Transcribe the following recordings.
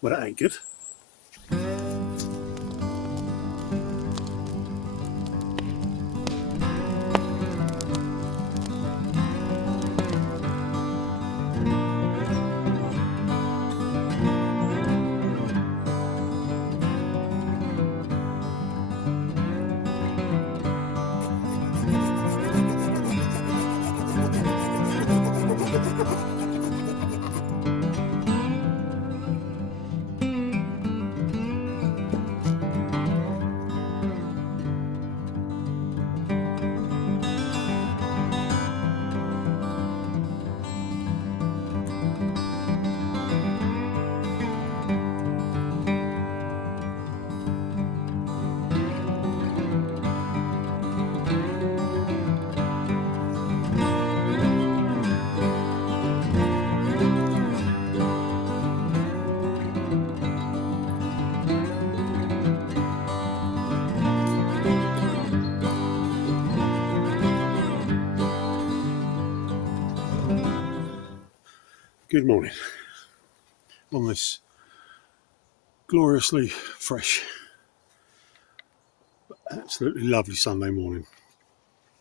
Well, that ain't good. Good morning on this gloriously fresh, absolutely lovely Sunday morning.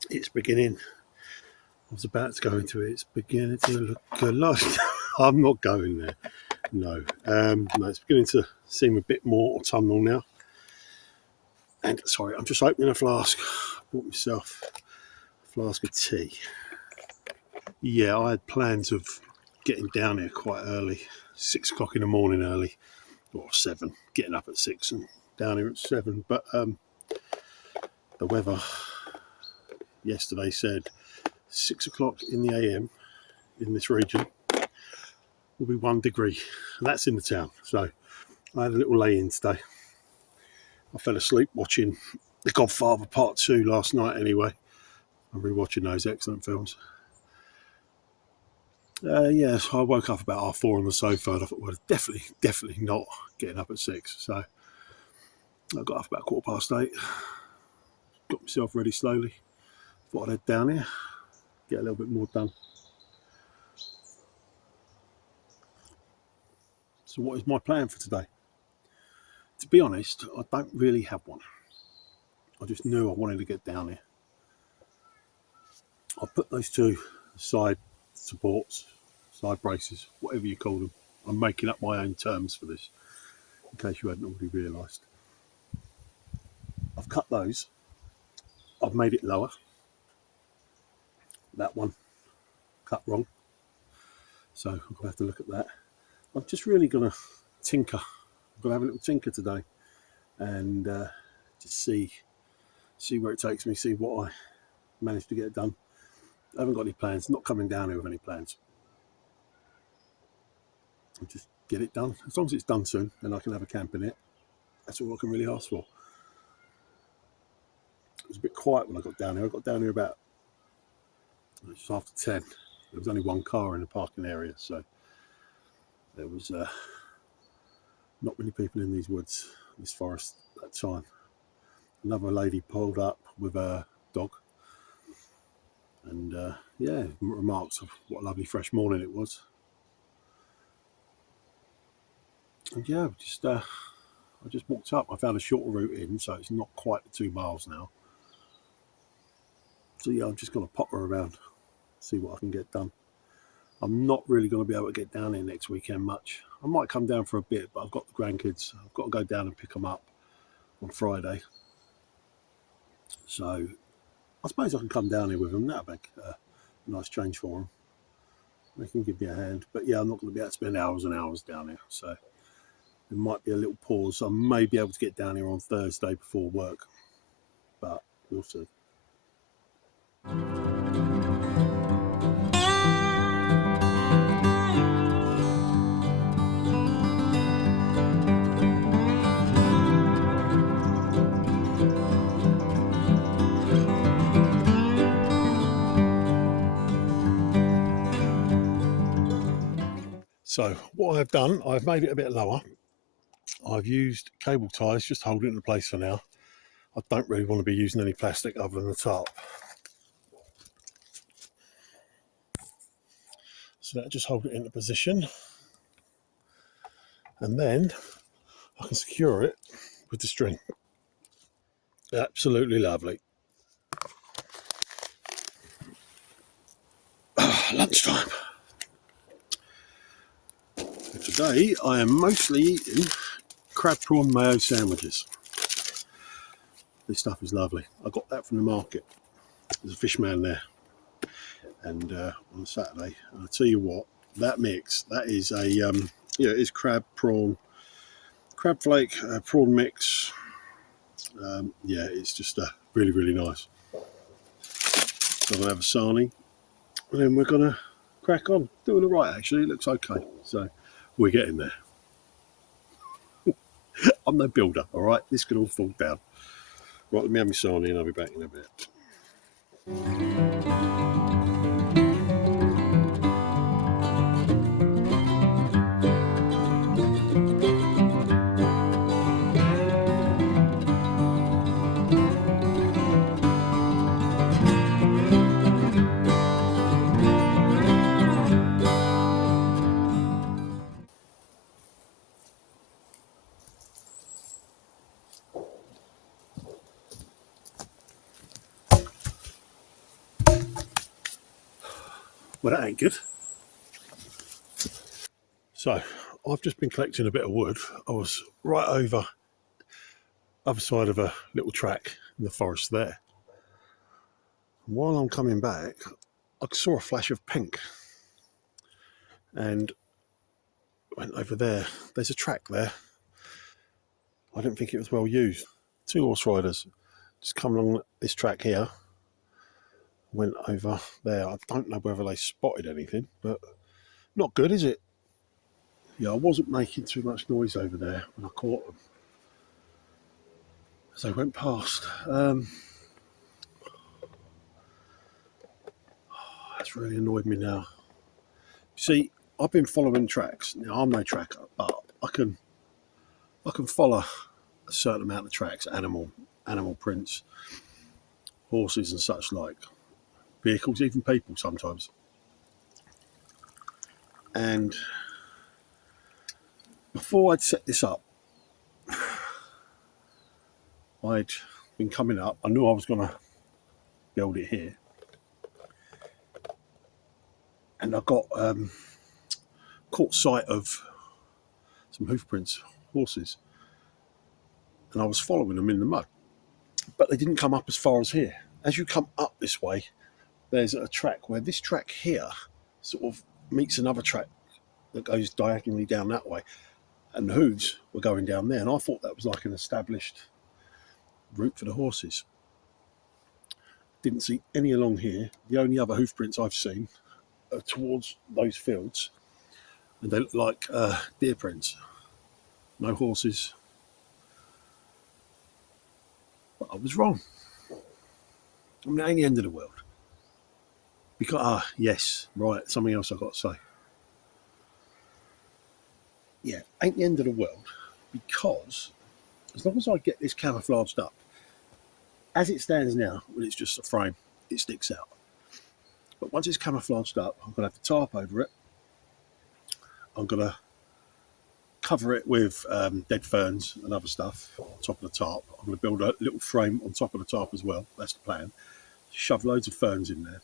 It's beginning. I was about to go into it. It's beginning to look a lot. I'm not going there. No. No, it's beginning to seem a bit more autumnal now. And sorry, I'm just opening a flask. I bought myself a flask of tea. Yeah, I had plans of getting down here quite early, 6 o'clock in the morning early, or 7, getting up at 6 and down here at 7. But the weather yesterday said 6 o'clock in the AM in this region will be 1 degree. And that's in the town. So I had a little lay-in today. I fell asleep watching The Godfather Part 2 last night anyway. I'm rewatching those excellent films. Yes, I woke up about 4:30 on the sofa and I thought, well, definitely not getting up at 6. So I got up about 8:15, got myself ready slowly. Thought I'd head down here, get a little bit more done. So what is my plan for today? To be honest, I don't really have one. I just knew I wanted to get down here. I put those 2 side supports, side braces, whatever you call them. I'm making up my own terms for this, in case you hadn't already realised. I've cut those. I've made it lower. That one cut wrong. So I'm going to have to look at that. I'm just really going to tinker. I'm going to have a little tinker today and just see where it takes me, see what I manage to get done. I haven't got any plans, not coming down here with any plans. I'll just get it done. As long as it's done soon, then I can have a camp in it. That's all I can really ask for. It was a bit quiet when I got down here. I got down here about just after 10. There was only one car in the parking area, so there was not many people in these woods, this forest at that time. Another lady pulled up with a dog, and remarks of what a lovely fresh morning it was. And yeah, I just walked up. I found a shorter route in, so it's not quite the 2 miles now. So yeah, I'm just going to pop her around, see what I can get done. I'm not really going to be able to get down here next weekend much. I might come down for a bit, but I've got the grandkids. I've got to go down and pick them up on Friday. So I suppose I can come down here with them. That'll make a nice change for them. They can give me a hand. But yeah, I'm not going to be able to spend hours and hours down here. So there might be a little pause. I may be able to get down here on Thursday before work, but we'll see. So what I've done, I've made it a bit lower. I've used cable ties, just hold it in place for now. I don't really want to be using any plastic other than the tarp. So that just hold it into position. and then I can secure it with the string. Absolutely lovely. Lunchtime. Today I am mostly eating crab prawn mayo sandwiches. This stuff is lovely. I got that from the market. There's a fish man there, and on Saturday, and I'll tell you what, that mix, that is a yeah, it is crab flake prawn mix. Yeah, it's just really, really nice. So I'm gonna have a sarnie, and then we're gonna crack on. Doing it right, actually. It looks okay. So we're getting there. I'm no builder, all right. This could all fall down. Right, let me have my sarnie, and I'll be back in a bit. Well, that ain't good. So I've just been collecting a bit of wood. I was right over other side of a little track in the forest there. And while I'm coming back, I saw a flash of pink and went over there. There's a track there. I didn't think it was well used. 2 horse riders just come along this track here, went over there. I don't know whether they spotted anything, but not good, is it? Yeah, I wasn't making too much noise over there when I caught them as they went past. That's really annoyed me now. See, I've been following tracks. Now I'm no tracker, but I can follow a certain amount of tracks, animal prints, horses and such like, vehicles, even people sometimes. And before I'd set this up, I'd been coming up. I knew I was going to build it here, and I got caught sight of some hoof prints, horses, and I was following them in the mud. But they didn't come up as far as here. As you come up this way, there's a track where this track here sort of meets another track that goes diagonally down that way, and the hooves were going down there, and I thought that was like an established route for the horses. Didn't see any along here. The only other hoof prints I've seen are towards those fields, and they look like deer prints. No horses. But I was wrong. I mean, it ain't the end of the world. Because, yes, right, something else I've got to say. Yeah, ain't the end of the world, because as long as I get this camouflaged up, as it stands now, when it's just a frame, it sticks out. But once it's camouflaged up, I'm going to have the tarp over it. I'm going to cover it with dead ferns and other stuff on top of the tarp. I'm going to build a little frame on top of the tarp as well. That's the plan. Shove loads of ferns in there.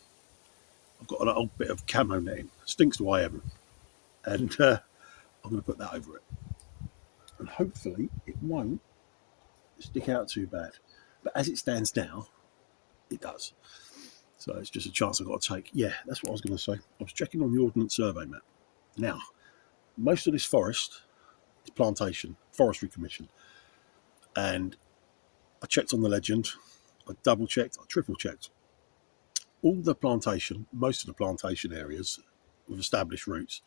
I've got an old bit of camo netting. Stinks to high heaven. And I'm going to put that over it. And hopefully it won't stick out too bad. But as it stands now, it does. So it's just a chance I've got to take. Yeah, that's what I was going to say. I was checking on the Ordnance Survey map. Now, most of this forest is plantation, forestry commission. And I checked on the legend. I double checked. I triple checked. All the plantation, most of the plantation areas with established routes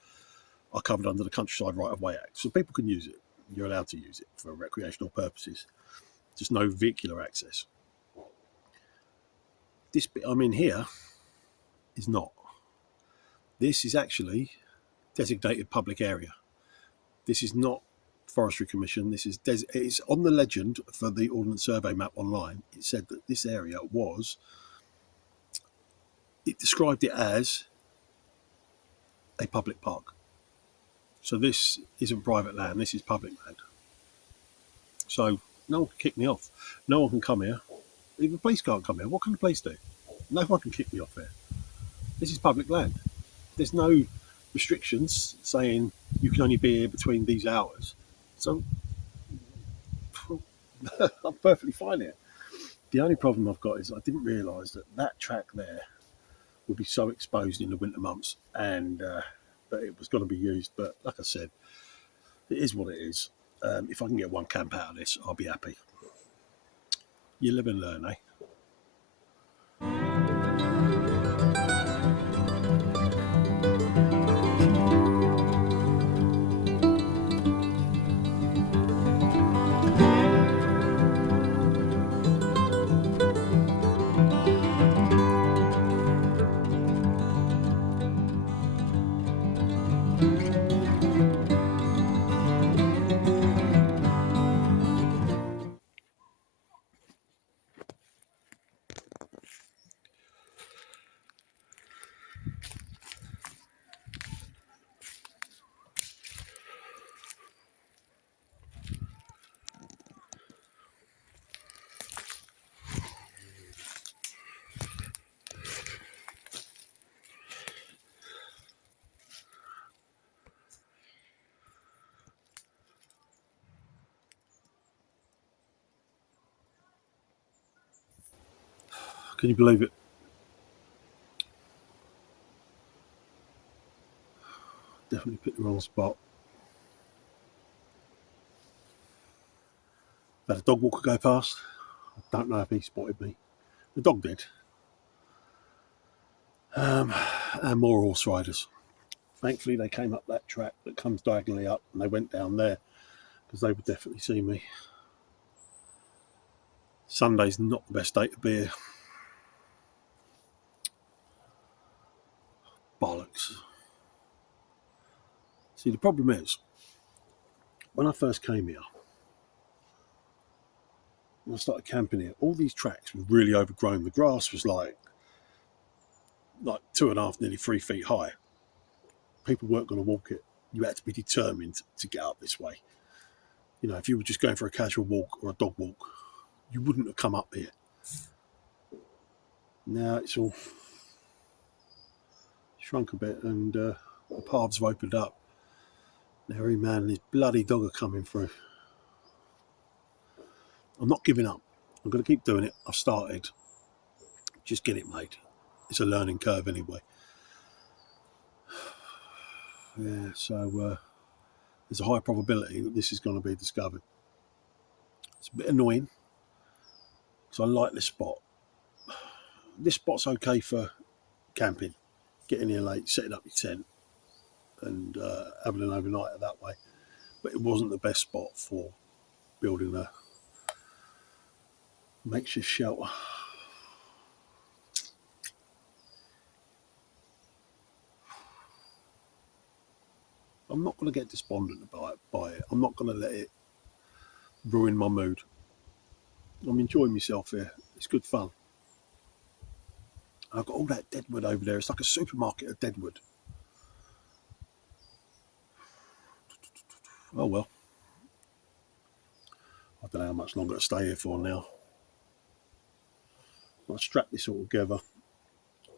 are covered under the Countryside Right of Way Act. So people can use it. You're allowed to use it for recreational purposes. Just no vehicular access. This bit I'm in here is not. This is actually designated public area. This is not Forestry Commission. This is it's on the legend for the Ordnance Survey map online. It said that this area was, it described it as a public park. So this isn't private land, this is public land. So no one can kick me off. No one can come here. Even the police can't come here. What can the police do? No one can kick me off here. This is public land. There's no restrictions saying you can only be here between these hours. So I'm perfectly fine here. The only problem I've got is I didn't realise that that track there would be so exposed in the winter months, and that it was going to be used. But like I said, it is what it is. If I can get one camp out of this, I'll be happy. You live and learn, eh? Can you believe it? Definitely picked the wrong spot. Had a dog walker go past. I don't know if he spotted me. The dog did. And more horse riders. Thankfully, they came up that track that comes diagonally up, and they went down there because they would definitely see me. Sunday's not the best day to be here. Bollocks. See, the problem is, when I first came here, when I started camping here, all these tracks were really overgrown. The grass was like 2.5, nearly 3 feet high. People weren't going to walk it. You had to be determined to get up this way. You know, if you were just going for a casual walk or a dog walk, you wouldn't have come up here. Now it's all shrunk a bit, and the paths have opened up. Now every man and his bloody dog are coming through. I'm not giving up. I'm going to keep doing it. I've started. Just get it made. It's a learning curve anyway. Yeah, so there's a high probability that this is going to be discovered. It's a bit annoying because I like this spot. This spot's okay for camping, getting here late, setting up your tent and having an overnighter that way. But it wasn't the best spot for building a makeshift shelter. I'm not going to get despondent by it. I'm not going to let it ruin my mood. I'm enjoying myself here. It's good fun. I've got all that deadwood over there. It's like a supermarket of deadwood. Oh well. I don't know how much longer to stay here for now. I'll strap this all together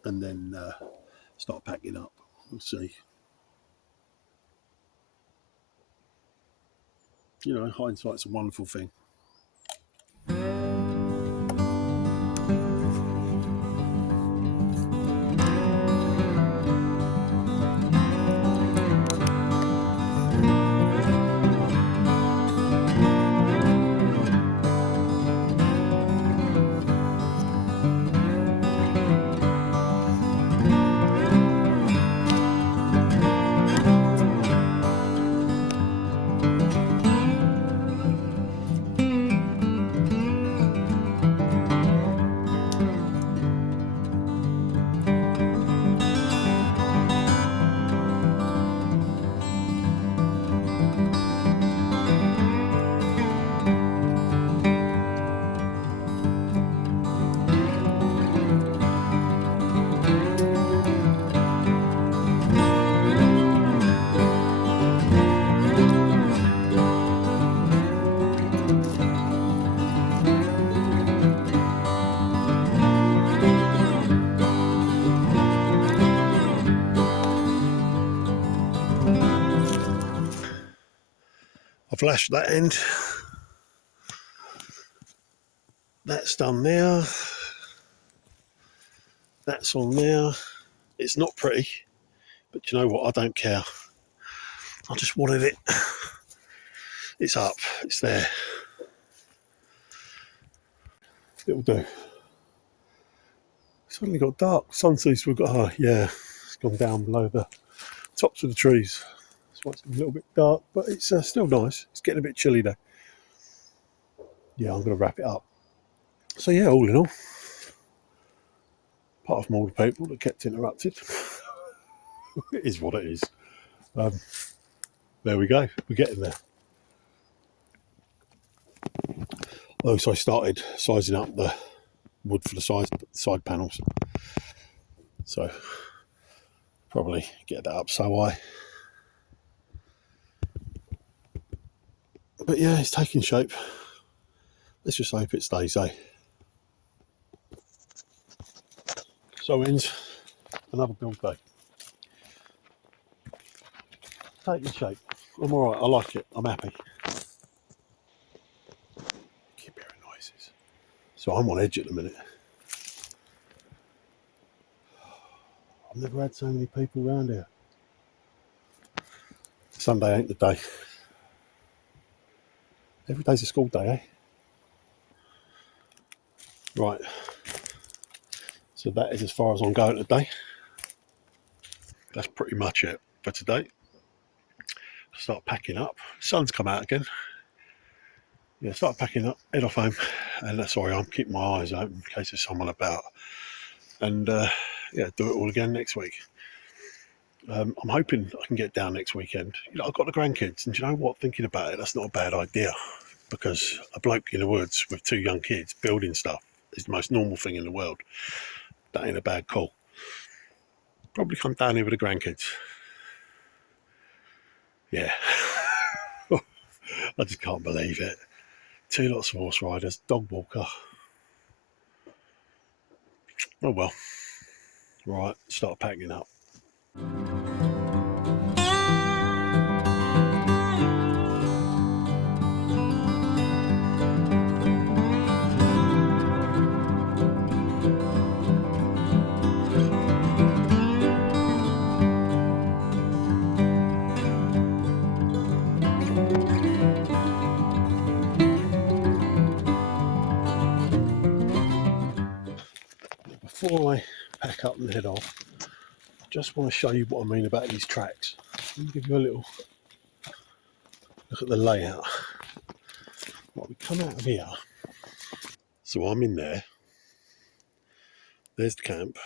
and then start packing up. We'll see. You know, hindsight's a wonderful thing. I've lashed that end. That's done now. That's on now. It's not pretty, but you know what? I don't care. I just wanted it. It's up. It's there. It'll do. It's suddenly got dark. Sun seems to have got, oh yeah, it's gone down below the tops of the trees. That's why it's a little bit dark, but it's still nice. It's getting a bit chilly though. Yeah, I'm going to wrap it up. So yeah, all in all, apart from all the people that kept interrupted, it is what it is. There we go. We're getting there. Oh, so I started sizing up the wood for the side panels. So probably get that up so high. But yeah, it's taking shape. Let's just hope it stays, eh? So ends another build day. Taking shape. I'm alright, I like it, I'm happy. Keep hearing noises. So I'm on edge at the minute. I've never had so many people around here. Sunday ain't the day. Every day's a school day, eh? Right. So that is as far as I'm going today. That's pretty much it for today. Start packing up. Sun's come out again. Yeah, start packing up, head off home. And sorry, I'm keeping my eyes open in case there's someone about. And yeah, do it all again next week. I'm hoping I can get down next weekend. You know, I've got the grandkids, and you know what? Thinking about it, that's not a bad idea, because a bloke in the woods with 2 young kids building stuff is the most normal thing in the world. That ain't a bad call. Probably come down here with the grandkids. Yeah. I just can't believe it. 2 lots of horse riders, dog walker. Oh well. Right, start packing up. Before I pack up and head off, I just want to show you what I mean about these tracks. Let me give you a little look at the layout. Right, we come out of here. So I'm in there. There's the camp.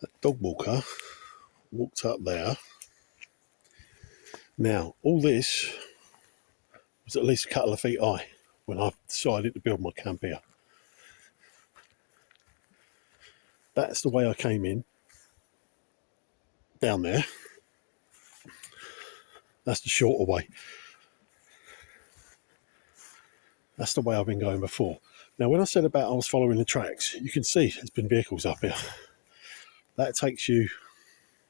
That dog walker walked up there. Now, all this was at least a couple of feet high when I decided to build my camp here. That's the way I came in, down there. That's the shorter way. That's the way I've been going before. Now, when I said about I was following the tracks, you can see there's been vehicles up here. That takes you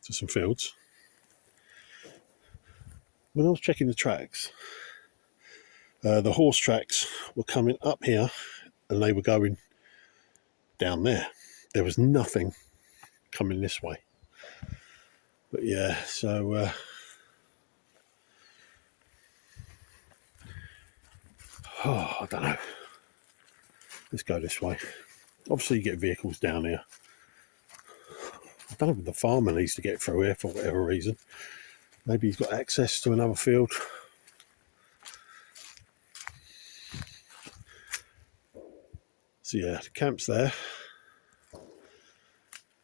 to some fields. When I was checking the tracks, the horse tracks were coming up here and they were going down there. There was nothing coming this way. But yeah, so I don't know. Let's go this way. Obviously you get vehicles down here. I don't know if the farmer needs to get through here for whatever reason. Maybe he's got access to another field. So yeah, the camp's there.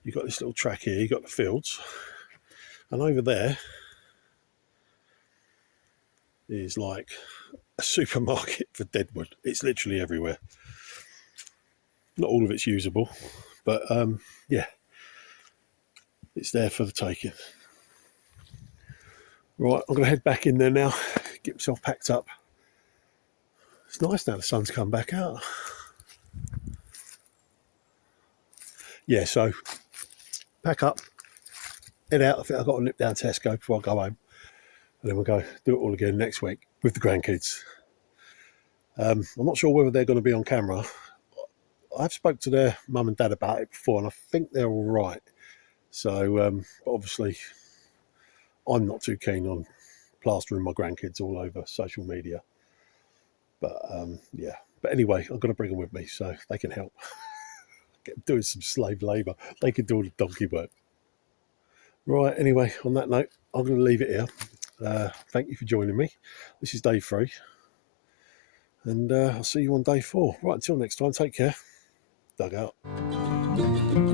You've got this little track here, you've got the fields. And over there is like a supermarket for deadwood. It's literally everywhere. Not all of it's usable, but yeah, it's there for the taking. Right, I'm going to head back in there now, get myself packed up. It's nice now the sun's come back out. Yeah, so pack up, head out. I think I've got to nip down to Tesco before I go home. And then we'll go do it all again next week with the grandkids. I'm not sure whether they're going to be on camera. I've spoke to their mum and dad about it before, and I think they're all right. So, but obviously, I'm not too keen on plastering my grandkids all over social media. But yeah. But anyway, I've got to bring them with me so they can help. Get doing some slave labour. They can do all the donkey work. Right. Anyway, on that note, I'm going to leave it here. Thank you for joining me. This is day 3. And I'll see you on day 4. Right, until next time, take care. Dug out.